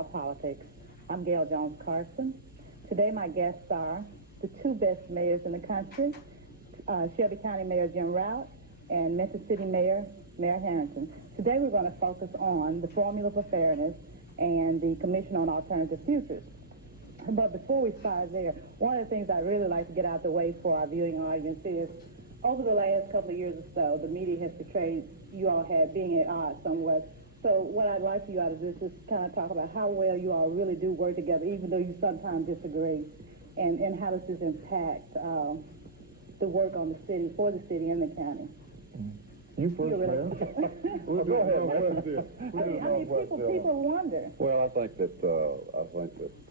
about politics. I'm Gale Jones-Carson. Today my guests are the two best mayors in the country, Shelby County Mayor Jim Rout and Memphis City Mayor Herenton. Today we're going to focus on the formula for fairness and the Commission on Alternative Futures. But before we start there, one of the things I'd really like to get out the way for our viewing audience is, over the last couple of years or so, the media has portrayed you all had being at odds somewhat. So what I'd like for you all to do is just kind of talk about how well you all really do work together, even though you sometimes disagree, and how does this impact the work on the city, for the city and the county. You first, man. Go ahead, man. I mean, people wonder. Well, I think that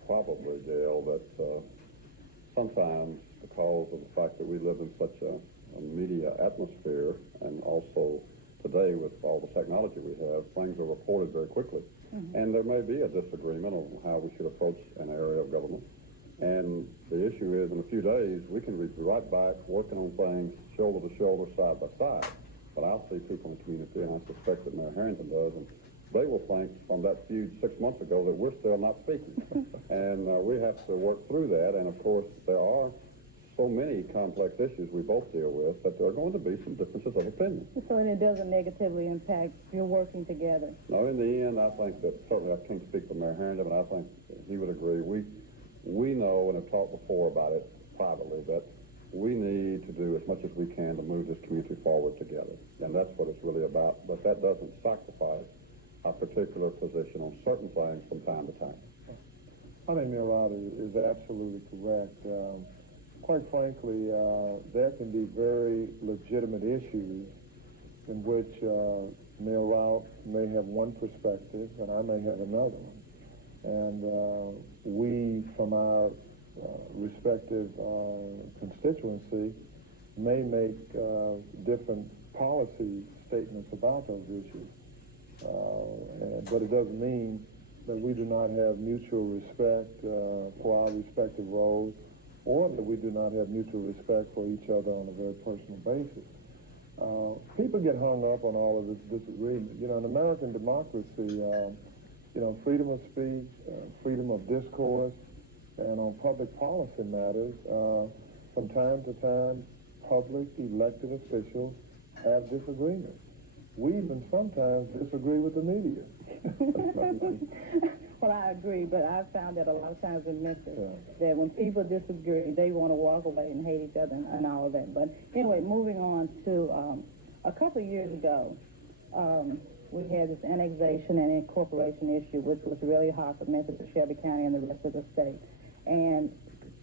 probably, Gale, that sometimes because of the fact that we live in such a media atmosphere, and also today with all the technology we have, things are reported very quickly. And there may be a disagreement on how we should approach an area of government. And the issue is, in a few days, we can be right back working on things shoulder to shoulder, side by side. But I'll see people in the community, and I suspect that Mayor Herenton does, and they will think from that feud 6 months ago that we're still not speaking. And we have to work through that. And, of course, there are so many complex issues we both deal with that there are going to be some differences of opinion. So it doesn't negatively impact your working together? No, in the end, I think that, certainly I can't speak for Mayor Herenton, but I think he would agree. We know and have talked before about it privately that we need to do as much as we can to move this community forward together. And that's what it's really about. But that doesn't sacrifice a particular position on certain things from time to time. I think Mayor Rout is absolutely correct. Quite frankly, there can be very legitimate issues in which Mayor Rout may have one perspective and I may have another one. And we, from our respective constituency, may make different policy statements about those issues. But it doesn't mean that we do not have mutual respect for our respective roles, or that we do not have mutual respect for each other on a very personal basis. People get hung up on all of this disagreement. You know, in American democracy, freedom of speech, freedom of discourse, and on public policy matters, from time to time, public elected officials have disagreements. We even sometimes disagree with the media. Well, I agree, but I've found that a lot of times in Memphis, that when people disagree, they want to walk away and hate each other and all of that. But anyway, moving on to a couple of years ago, we had this annexation and incorporation issue, which was really hard for Memphis and Shelby County and the rest of the state. And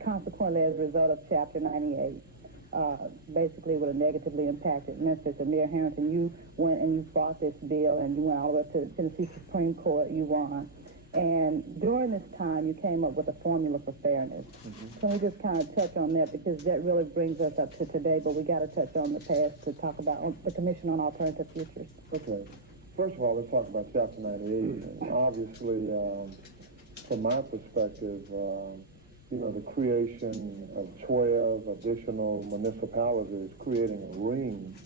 consequently, as a result of Chapter 98, basically would have negatively impacted Memphis. And Mayor Herenton, you went and you fought this bill, and you went all the way up to the Tennessee Supreme Court. You won. And during this time, you came up with a formula for fairness. Can we just kind of touch on that, because that really brings us up to today, but we got to touch on the past to talk about the Commission on Alternative Futures. Okay. First of all, let's talk about Chapter 98. Obviously, from my perspective, the creation of 12 additional municipalities creating a ring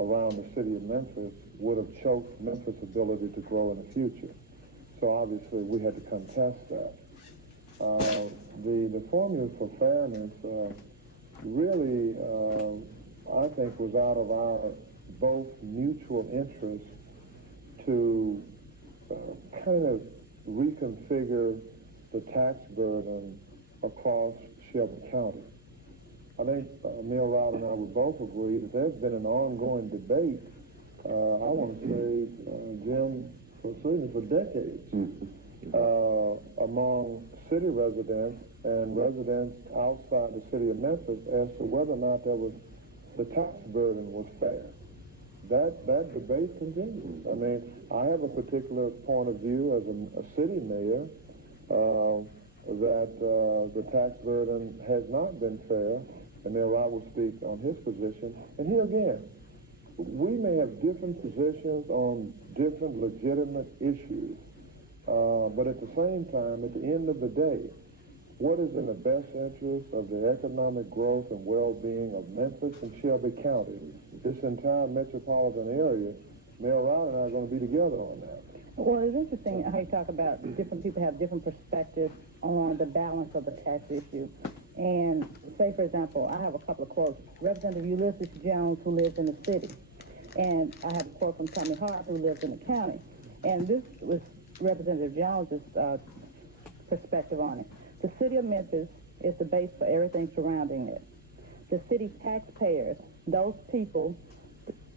around the city of Memphis would have choked Memphis' ability to grow in the future. So obviously we had to contest that. The formula for fairness really, I think, was out of our both mutual interest to kind of reconfigure the tax burden across Shelby County. I think Mayor Rout and I would both agree that there's been an ongoing debate, I want to say, Jim, for decades, among city residents and residents outside the city of Memphis as to whether or not the tax burden was fair. That debate continues. I mean, I have a particular point of view as a city mayor that the tax burden has not been fair, and Mayor Rout will speak on his position. And here again, we may have different positions on different legitimate issues, but at the same time, at the end of the day, what is in the best interest of the economic growth and well-being of Memphis and Shelby County, this entire metropolitan area? Mayor Rout and I are going to be together on that. Well, it's interesting how you talk about different people have different perspectives on the balance of the tax issue. And say, for example, I have a couple of quotes. Representative Ulysses Jones, who lives in the city, and I have a quote from Tommy Hart, who lives in the county. And this was Representative Jones's perspective on it. The city of Memphis is the base for everything surrounding it. The city's taxpayers, those people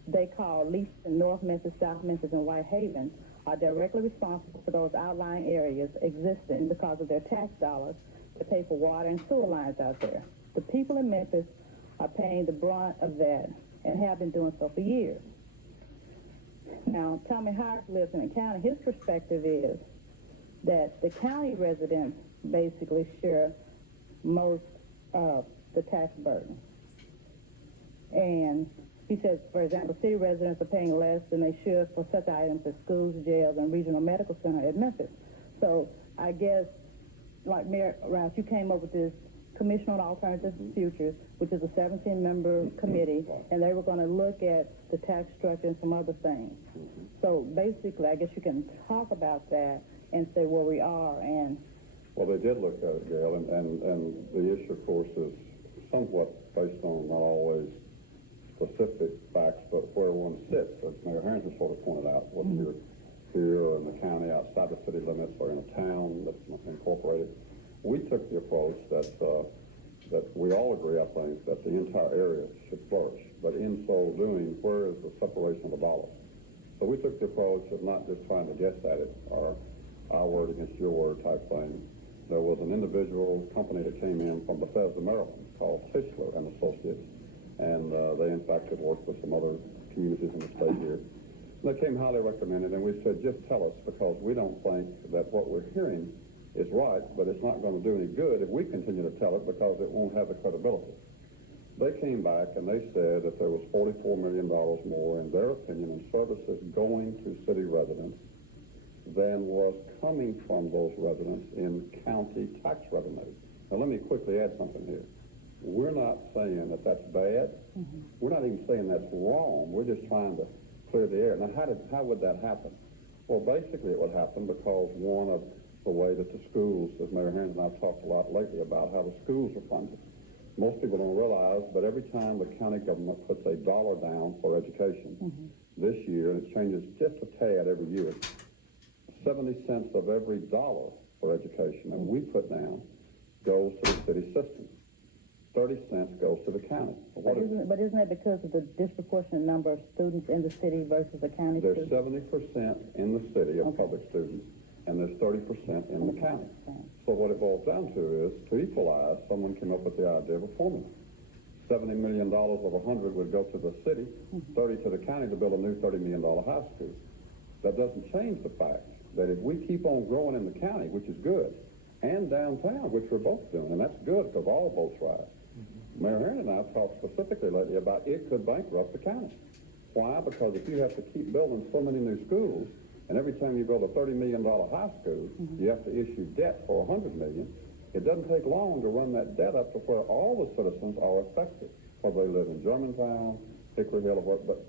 they call least in North Memphis, South Memphis, and White Haven, are directly responsible for those outlying areas existing because of their tax dollars to pay for water and sewer lines out there. The people in Memphis are paying the brunt of that and have been doing so for years. Now, Tommy Hart lives in the county. His perspective is that the county residents basically share most of the tax burden. And he says, for example, city residents are paying less than they should for such items as schools, jails, and regional medical center at Memphis. So I guess, like Mayor Rout, you came up with this Commission on Alternative Futures, which is a 17-member committee, and they were going to look at the tax structure and some other things. So basically, I guess you can talk about that and say where we are. And well, they did look at it, Gale, and the issue, of course, is somewhat based on not always specific facts, but where one sits, as Mayor Herenton sort of pointed out, whether you're here or in the county outside the city limits or in a town that's incorporated. We took the approach that we all agree, I think, that the entire area should flourish. But in so doing, where is the separation of the dollars? So we took the approach of not just trying to guess at it, or our word against your word type thing. There was an individual company that came in from Bethesda, Maryland, called Tischler and Associates, and they, in fact, had worked with some other communities in the state here. And they came highly recommended, and we said, just tell us, because we don't think that what we're hearing is right, but it's not going to do any good if we continue to tell it because it won't have the credibility. They came back and they said that there was $44 million more, in their opinion, in services going to city residents than was coming from those residents in county tax revenue. Now, let me quickly add something here. We're not saying that that's bad. We're not even saying that's wrong. We're just trying to clear the air. Now, how would that happen? Well, basically it would happen because one of the way that the schools, as Mayor Herenton and I've talked a lot lately about how the schools are funded. Most people don't realize, but every time the county government puts $1 down for education this year, and it changes just a tad every year, 70 cents of every dollar for education that we put down goes to the city system. 30 cents goes to the county. But isn't that because of the disproportionate number of students in the city versus the county? There's 70% in the city of public students, and there's 30% in the county. So what it boils down to is, to equalize, someone came up with the idea of a formula. $70 million of 100 would go to the city, 30 to the county to build a new $30 million high school. That doesn't change the fact that if we keep on growing in the county, which is good, and downtown, which we're both doing, and that's good because all boats rise. Mayor Herenton and I talked specifically lately about it could bankrupt the county. Why? Because if you have to keep building so many new schools, and every time you build a $30 million high school, you have to issue debt for $100 million. It doesn't take long to run that debt up to where all the citizens are affected, whether they live in Germantown, Hickory Hill, or what. But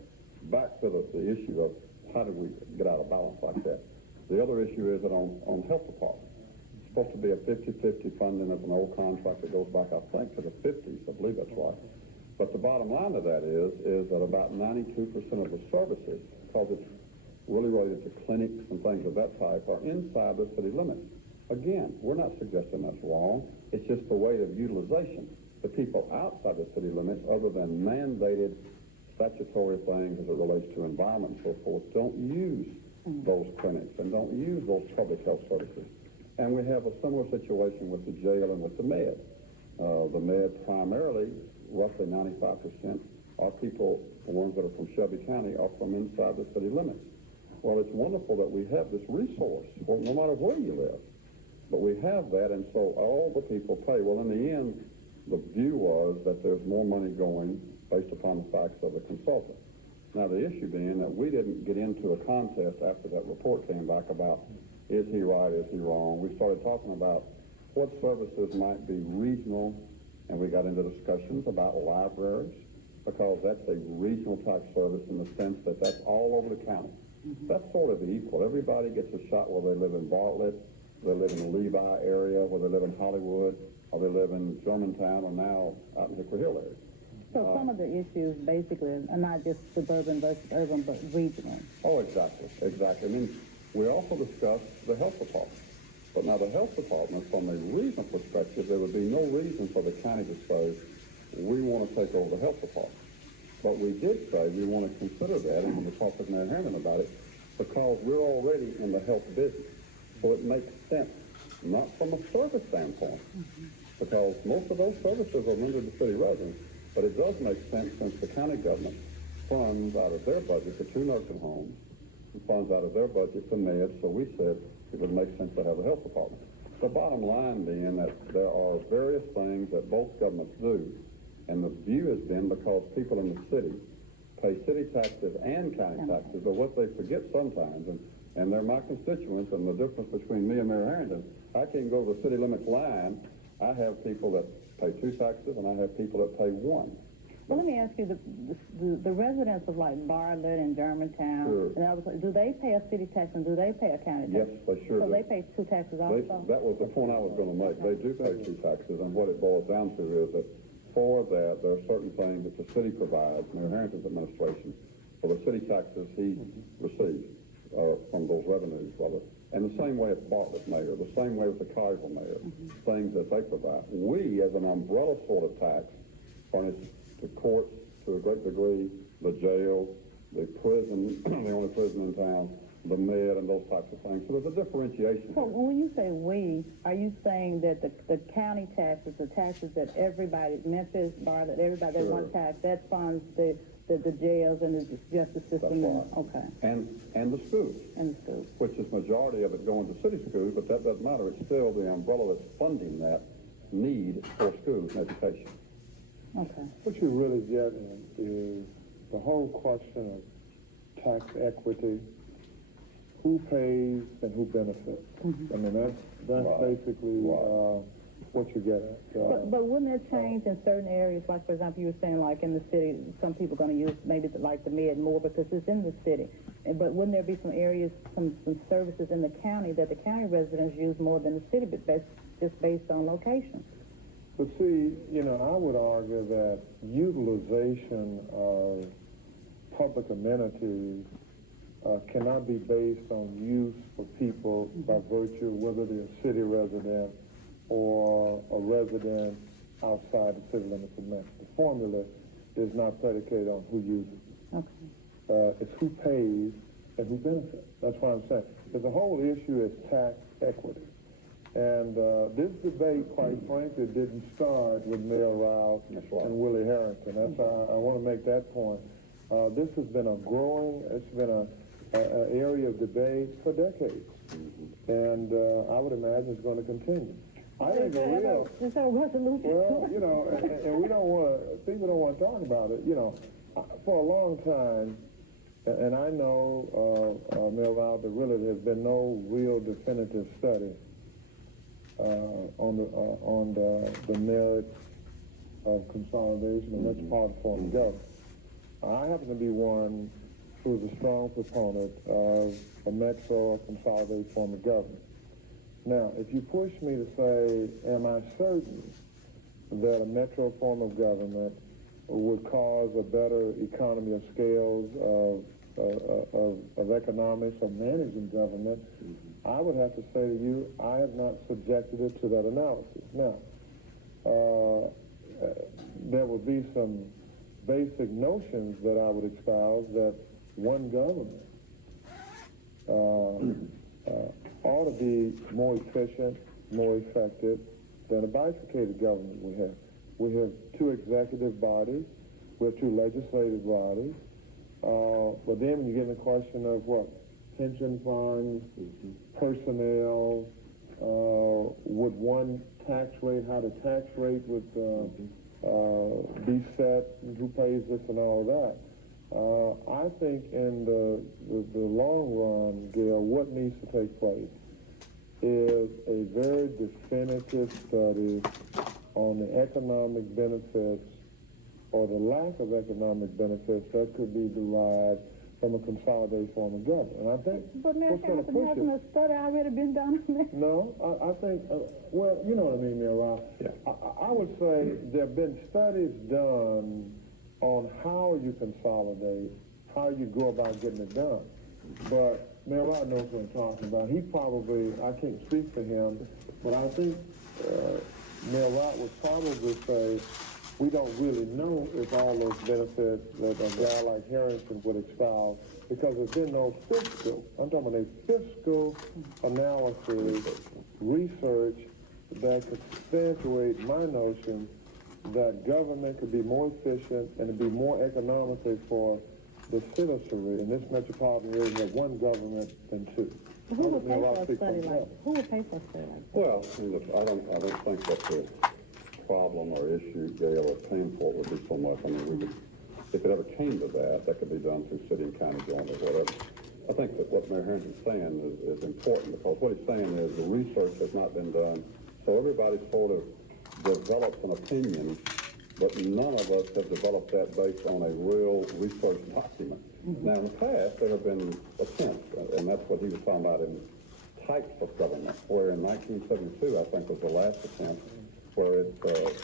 back to the issue of how do we get out of balance like that. The other issue is that on health department, it's supposed to be a 50-50 funding of an old contract that goes back, I think, to the 50s. I believe that's right. But the bottom line of that is that about 92% of the services, because it's really related to clinics and things of that type, are inside the city limits. Again, we're not suggesting that's wrong. It's just the way of utilization. The people outside the city limits, other than mandated statutory things as it relates to environment and so forth, don't use those clinics and don't use those public health services. And we have a similar situation with the jail and with the med. The med primarily, roughly 95%, are people, the ones that are from Shelby County, are from inside the city limits. Well, it's wonderful that we have this resource, well, no matter where you live. But we have that, and so all the people pay. Well, in the end, the view was that there's more money going based upon the facts of the consultant. Now, the issue being that we didn't get into a contest after that report came back about is he right, is he wrong. We started talking about what services might be regional, and we got into discussions about libraries, because that's a regional type service in the sense that that's all over the county. That's sort of equal. Everybody gets a shot whether they live in Bartlett, they live in the Levi area, whether they live in Hollywood, or they live in Germantown, or now out in Hickory Hill area. So some of the issues basically are not just suburban versus urban, but regional. Oh, exactly. I mean, we also discussed the health department. But now the health department, from a regional perspective, there would be no reason for the county to say, we want to take over the health department. But we did say we want to consider that, and we talked with Mayor Herenton about it, because we're already in the health business. So it makes sense, not from a service standpoint, because most of those services are rendered to city residents, but it does make sense since the county government funds out of their budget for 2 nursing homes, and funds out of their budget for meds, so we said it would make sense to have a health department. The bottom line being that there are various things that both governments do, and the view has been because people in the city pay city taxes and county taxes, but what they forget sometimes, and they're my constituents, and the difference between me and Mayor Herenton, I can't go over the city limits line. I have people that pay 2 taxes, and I have people that pay 1. Well, let me ask you, the residents of like Bartlett and Germantown, Sure. and others, do they pay a city tax and do they pay a county tax? Yes, they sure So do. they pay 2 taxes also? That was the point I was going to make. They do pay 2 taxes, and what it boils down to is that for that, there are certain things that the city provides, Mayor Herenton's administration, for the city taxes he receives from those revenues, rather. And the same way as Bartlett Mayor, the same way as the Kaiser Mayor, things that they provide. We, as an umbrella sort of tax, furnish the courts to a great degree, the jail, the prison, the only prison in town, the med, and those types of things. So there's a differentiation So here. when you say we, are you saying that the county taxes, the taxes that everybody, Memphis, Bartlett, everybody, that Sure. one tax, that funds the jails and the justice system? That's right. Okay. And the schools, And the schools. which is majority of it going to city schools, but that doesn't matter. It's still the umbrella that's funding that need for schools and education. Okay. What you really get in is the whole question of tax equity, who pays and who benefits. I mean, that's Right. basically Right. what you get at. But wouldn't it change in certain areas? Like, for example, you were saying, like, in the city, some people are going to use maybe like the med more because it's in the city. But wouldn't there be some areas, some services in the county that the county residents use more than the city, but that's just based on location? But see, I would argue that utilization of public amenities cannot be based on use for people by virtue of whether they're a city resident or a resident outside the city limits of Memphis. The formula is not predicated on who uses it. Okay. It's who pays and who benefits. That's what I'm saying. Because the whole issue is tax equity. And this debate, quite frankly, didn't start with Mayor Rout and Willie Herenton. That's I want to make that point. This has been it's been an area of debate for decades. And I would imagine it's going to continue. I think the real... Is there a resolution? Well, and we don't want to, people don't want to talk about it, for a long time, and I know, Mayor Rout, that really there's been no real definitive study on the merits of consolidation, and that's part of form of government. I happen to be one who's a strong proponent of a metro or consolidated form of government. Now, if you push me to say, am I certain that a metro form of government would cause a better economy of scales of economics or managing government, I would have to say to you, I have not subjected it to that analysis. Now, there would be some basic notions that I would espouse that one government ought to be more efficient, more effective than a bifurcated government we have. We have 2 executive bodies, we have 2 legislative bodies, but then when you get in the question of pension funds, personnel, would one tax rate, how the tax rate would be set, and who pays this and all that. I think in the long run, Gale, what needs to take place is a very definitive study on the economic benefits or the lack of economic benefits that could be derived from a consolidated form of government. And I think But Mayor what's going to Carson, push hasn't it. a study already been done on that? No, I think, well, you know what I mean, Mayor Rout. Yeah. I would say there have been studies done on how you consolidate, how you go about getting it done. But Mayor Rout knows what I'm talking about. He probably, I can't speak for him, but I think Mayor Rout would probably say, we don't really know if all those benefits that a guy like Herenton would espouse, because there's been no fiscal, I'm talking about a fiscal analysis, research that could substantiate my notion that government could be more efficient and to be more economically for the citizenry in this metropolitan area than one government than two. Who would pay for a study like, who would pay for a study like that? Well, I don't think that the problem or issue Gale is paying for would be so much. I mean, we could, if it ever came to that, that could be done through city and county joint or whatever. I think that what Mayor Herenton's saying is important, because what he's saying is the research has not been done, so everybody sort of develops an opinion, but none of us have developed that based on a real research document. Now, in the past, there have been attempts, and that's what he was talking about in types of government, where in 1972, I think, was the last attempt, where it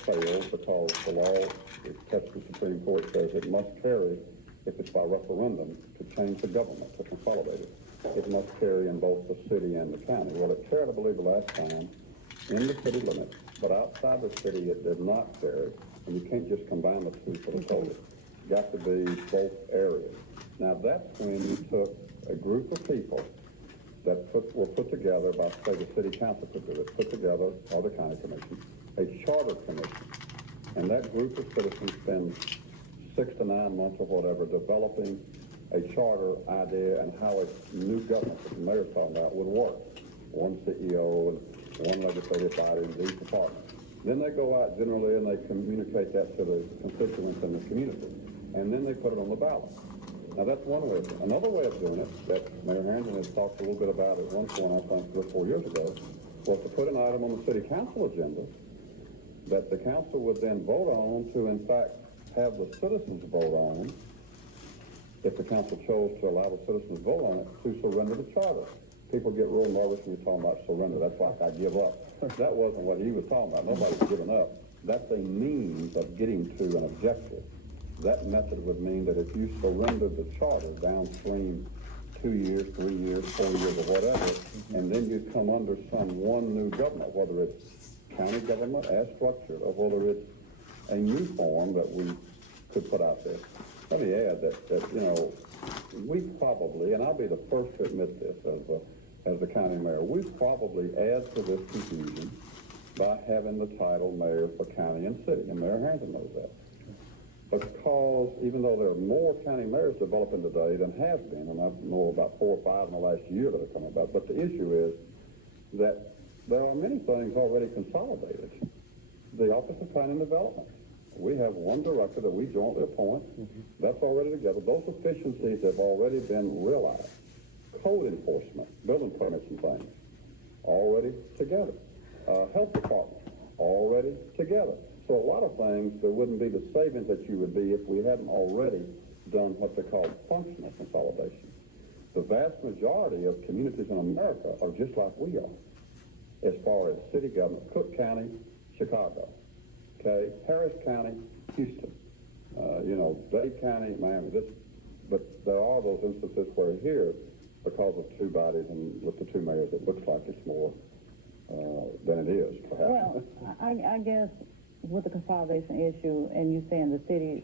failed because the law, the Texas Supreme Court says it must carry, if it's by referendum, to change the government, to consolidate it. It must carry in both the city and the county. Well, it carried, I believe, the last time in the city limits, but outside the city, it did not carry, and you can't just combine the two for the total. Got to be both areas. Now, that's when you took a group of people that were put together by, say, the city council could do it, put together, or the county commission, a charter commission. And that group of citizens spend 6 to 9 months or whatever developing a charter idea and how a new government, that the mayor's talking about, would work. One CEO and one legislative body in each department. Then they go out generally and they communicate that to the constituents in the community. And then they put it on the ballot. Now, that's one way of doing it. Another way of doing it, that Mayor Herenton has talked a little bit about at one point, I think 3 or 4 years ago, was to put an item on the city council agenda that the council would then vote on to, in fact, have the citizens vote on, if the council chose to allow the citizens to vote on it, to surrender the charter. People get real nervous when you're talking about surrender. That's like I give up. That wasn't what he was talking about. Nobody's giving up. That's a means of getting to an objective. That method would mean that if you surrendered the charter downstream 2 years, 3 years, 4 years, or whatever, and then you come under some one new government, whether it's county government as structured, or whether it's a new form that we could put out there. Let me add that you know, we probably, and I'll be the first to admit this as the county mayor, we probably add to this confusion by having the title mayor for county and city, and Mayor Herenton knows that. Because even though there are more county mayors developing today than have been, and I know about 4 or 5 in the last year that have come about, but the issue is that there are many things already consolidated. The Office of Planning and Development. We have one director that we jointly appoint. That's already together. Those efficiencies have already been realized. Code enforcement, building permits and things, already together. Health department, already together. So a lot of things, there wouldn't be the savings that you would be if we hadn't already done what they call functional consolidation. The vast majority of communities in America are just like we are, as far as city government. Cook County, Chicago. Okay, Harris County, Houston. Dade County, Miami. But there are those instances where here, because of 2 bodies and with the 2 mayors, it looks like it's more than it is, perhaps. Well, I guess with the consolidation issue, and you saying the city,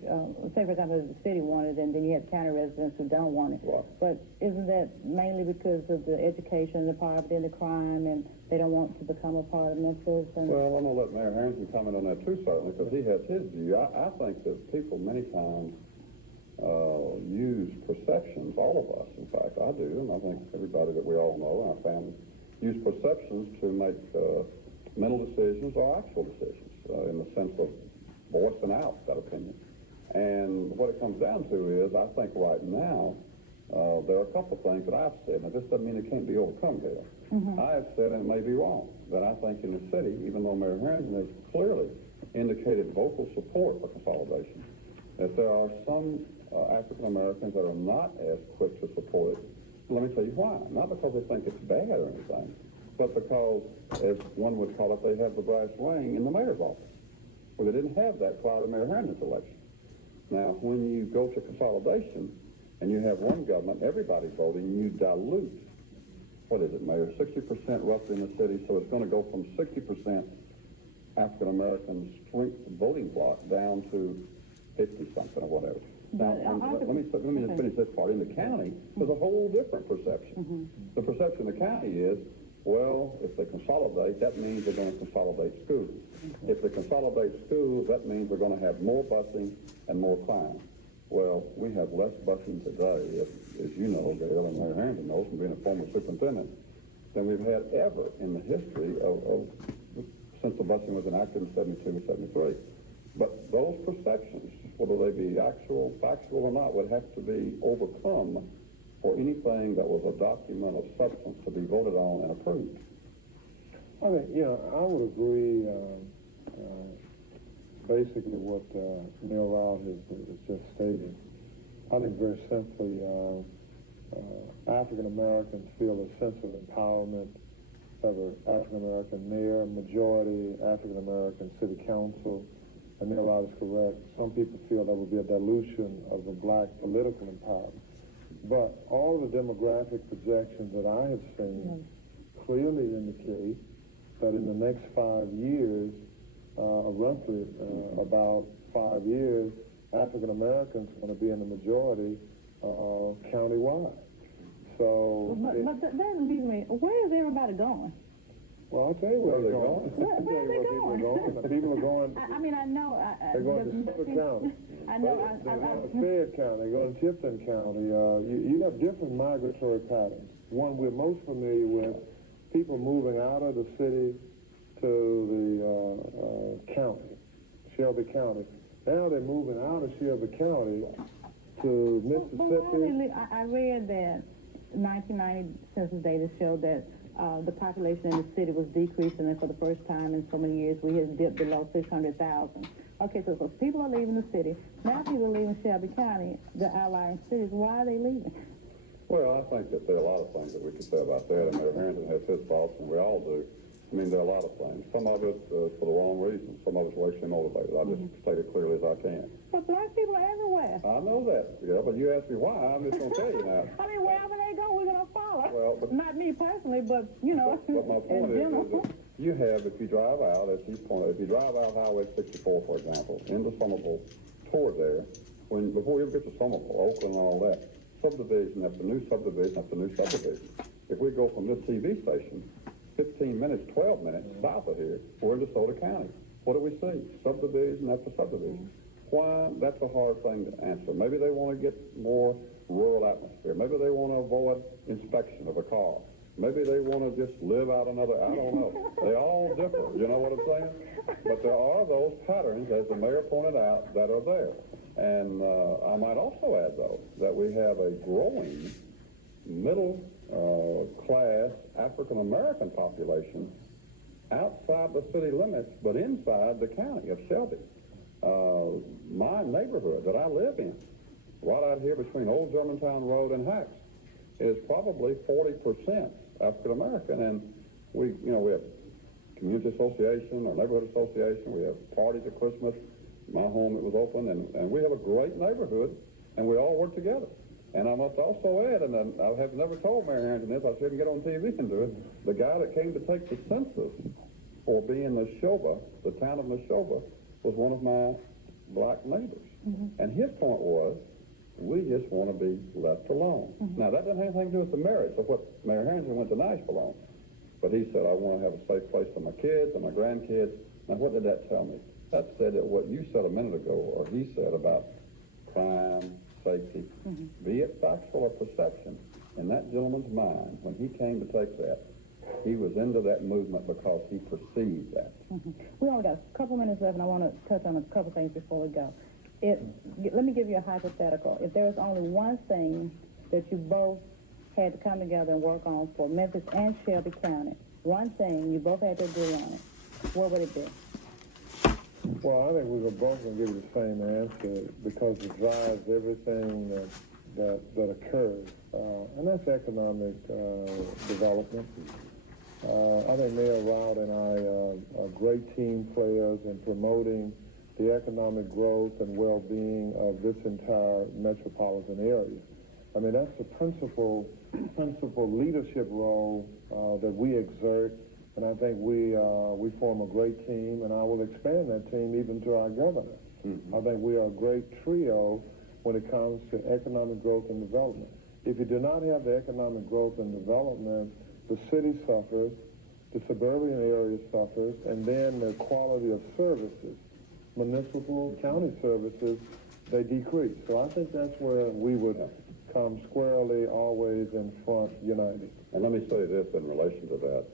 say for example, the city wanted it, and then you have county residents who don't want it. Right. But isn't that mainly because of the education, the poverty, and the crime, and they don't want to become a part of Memphis? And Well, I'm going to let Mayor Herenton comment on that too, certainly, because he has his view. I think that people many times use perceptions, all of us, in fact, I do, and I think everybody that we all know in our family, use perceptions to make mental decisions or actual decisions in the sense of voicing out that opinion. And what it comes down to is, I think right now, there are a couple of things that I've said. Now, this doesn't mean it can't be overcome, Gale. I have said, and it may be wrong, that I think in the city, even though Mayor Herenton has clearly indicated vocal support for consolidation, that there are some African Americans that are not as quick to support it. Let me tell you why. Not because they think it's bad or anything, but because, as one would call it, they have the brass ring in the mayor's office. Well, they didn't have that prior to Mayor Herenton's election. Now, when you go to consolidation and you have one government, everybody voting, you dilute, what is it, Mayor, 60% roughly in the city, so it's going to go from 60% African American strength voting bloc down to 50-something or whatever. Now, let me just finish this part. In the county, there's a whole different perception. The perception in the county is, well, if they consolidate, that means they're going to consolidate schools. If they consolidate schools, that means they're going to have more busing and more crime. Well, we have less busing today, as you know, Gale, and Mayor Herenton knows from being a former superintendent, than we've had ever in the history since the busing was enacted in 72 and 73. But those perceptions, whether they be actual, factual or not, would have to be overcome for anything that was a document of substance to be voted on and approved. I think, I would agree basically what Mayor Rout has just stated. I think very simply, African Americans feel a sense of empowerment. Have an African American mayor, majority African American city council. And Mayor Rout is correct. Some people feel there will be a dilution of the black political empowerment. But all the demographic projections that I have seen clearly indicate that in the next 5 years, roughly about 5 years, African Americans are going to be in the majority countywide. So, but that leaves me. Where is everybody going? Well, I'll tell you where they're going. Where are they going? People are going. I know. They're going to Suffolk County. I know. They're going to Fayette County. They're going to Tipton County. You have different migratory patterns. One we're most familiar with, people moving out of the city to the county, Shelby County. Now they're moving out of Shelby County to Mississippi. I read that 1990 census data showed that the population in the city was decreasing, and for the first time in so many years, we had dipped below 600,000. Okay, so people are leaving the city. Now people are leaving Shelby County, the outlying cities. Why are they leaving? Well, I think that there are a lot of things that we could say about that, and Mayor Herenton has his thoughts, and we all do. I mean, there are a lot of things. Some of it for the wrong reasons. Some of it's racially motivated. I just state it clearly as I can. But black people are everywhere. I know that, but you asked me why. I'm just going to tell you now. I mean, wherever they go, we're going to follow. Well, not me personally, but, But my point is that you have, if you drive out, as he's pointed, if you drive out Highway 64, for example, into Somerville, toward there, before you ever get to Somerville, Oakland and all that, subdivision after new subdivision after new subdivision. If we go from this TV station 15 minutes, 12 minutes south of here, we're in DeSoto County. What do we see? Subdivision after subdivision. Why? That's a hard thing to answer. Maybe they want to get more rural atmosphere. Maybe they want to avoid inspection of a car. Maybe they want to just live out another, I don't know. They all differ, you know what I'm saying? But there are those patterns, as the mayor pointed out, that are there. And I might also add, though, that we have a growing middle class African-American population outside the city limits, but inside the county of Shelby. My neighborhood that I live in, right out here between Old Germantown Road and Hacks, is probably 40% African-American, and we have community association or neighborhood association. We have parties at Christmas. My home, it was open, and we have a great neighborhood, and we all work together. And I must also add, and I have never told Mayor Herenton this, I shouldn't get on TV and do it, the guy that came to take the census for being Neshoba, the town of Neshoba, was one of my black neighbors. And his point was, we just want to be left alone. Now, that doesn't have anything to do with the merits of what Mayor Herenton went to Nashville on. But he said, I want to have a safe place for my kids and my grandkids. Now, what did that tell me? That said that what you said a minute ago, or he said about crime, safety, be it factual or perception, in that gentleman's mind, when he came to take that, he was into that movement because he perceived that. We only got a couple minutes left, and I want to touch on a couple things before we go. Let me give you a hypothetical. If there was only one thing that you both had to come together and work on for Memphis and Shelby County, one thing you both had to agree on it, what would it be? Well, I think we're both going to give you the same answer because it drives everything that occurs, and that's economic development. I think Mayor Rout and I are great team players in promoting the economic growth and well-being of this entire metropolitan area. I mean, that's the principal leadership role that we exert, and I think we form a great team, and I will expand that team even to our governor. Mm-hmm. I think we are a great trio when it comes to economic growth and development. If you do not have the economic growth and development, the city suffers, the suburban area suffers, and then the quality of services, municipal, county services, they decrease. So I think that's where we would come squarely, always in front, united. And let me say this in relation to that.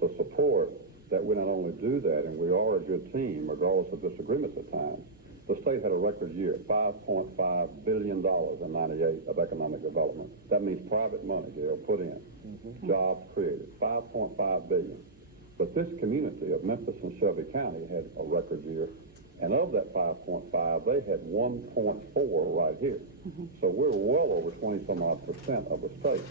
To support that we not only do that, and we are a good team, regardless of disagreements at times, the state had a record year, $5.5 billion in 98 of economic development. That means private money, Gale, put in, jobs created, $5.5 billion. But this community of Memphis and Shelby County had a record year, and of that 5.5, they had 1.4 right here. So we're well over 20-some-odd% of the state.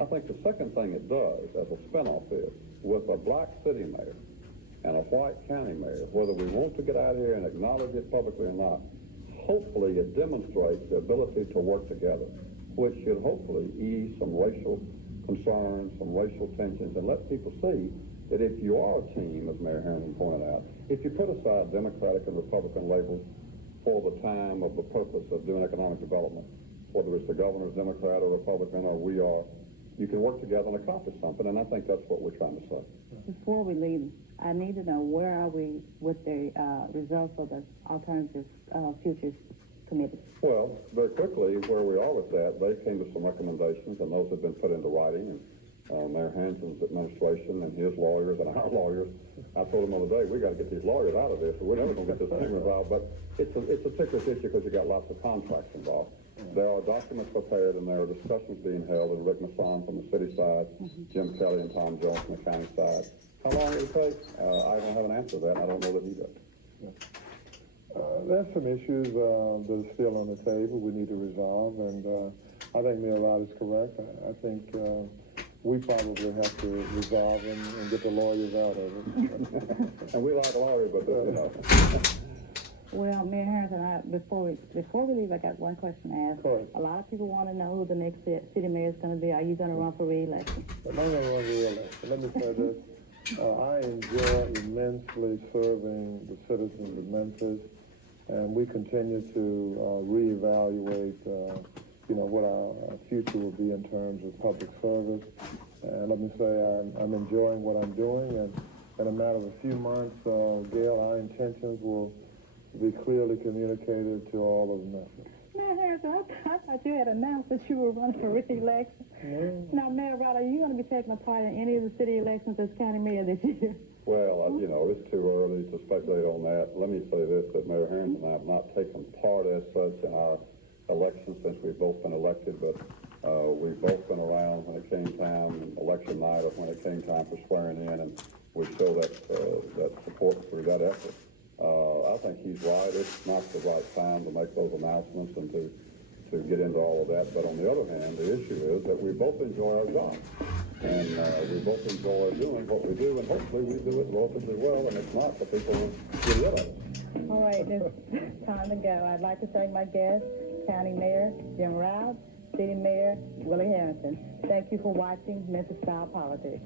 I think the second thing it does as a spinoff is, with a black city mayor and a white county mayor, whether we want to get out here and acknowledge it publicly or not, hopefully it demonstrates the ability to work together, which should hopefully ease some racial concerns, some racial tensions, and let people see that if you are a team, as Mayor Herenton pointed out, if you put aside Democratic and Republican labels for the time of the purpose of doing economic development, whether it's the governor's Democrat or Republican or we are, you can work together and accomplish something, and I think that's what we're trying to say. Before we leave, I need to know, where are we with the results of the Alternative Futures Committee? Well, very quickly, where we are with that, they came to some recommendations, and those have been put into writing, and Mayor Hanson's administration and his lawyers and our lawyers, I told them the other day, we got to get these lawyers out of this, or we're never going to get this thing resolved, but it's a ticklish issue because you got lots of contracts involved. There are documents prepared, and there are discussions being held, and Rick Masson from the city side, Jim Kelly and Tom Jones from the county side. How long will it take? I don't have an answer to that, and I don't know that he does. There's some issues that are still on the table we need to resolve, and I think Mayor Rout is correct. I think we probably have to resolve and get the lawyers out of it. And we like lawyers, but you know. Well, Mayor Herenton, before we leave, I got one question to ask. A lot of people want to know who the next city mayor is going to be. Are you going to run for re-election? I'm not going to run for re-election. Let me say this. I enjoy immensely serving the citizens of Memphis, and we continue to reevaluate, what our future will be in terms of public service. And let me say I'm enjoying what I'm doing, and in a matter of a few months, Gale, our intentions will be clearly communicated to all of Memphis. Mayor Herenton, I thought you had announced that you were running for re-election. Now, Mayor Rout, are you going to be taking a part in any of the city elections as county mayor this year? Well, it's too early to speculate on that. Let me say this, that Mayor Herenton and I have not taken part as such in our elections since we've both been elected, but we've both been around when it came time, election night, or when it came time for swearing in, and we show that support through that effort. I think he's right. It's not the right time to make those announcements and to get into all of that. But on the other hand, the issue is that we both enjoy our job. And we both enjoy doing what we do, and hopefully we do it relatively well, and if not, the people will get rid of us. All right, it's time to go. I'd like to thank my guests, County Mayor Jim Rout, City Mayor Willie Herenton. Thank you for watching Memphis Style Politics.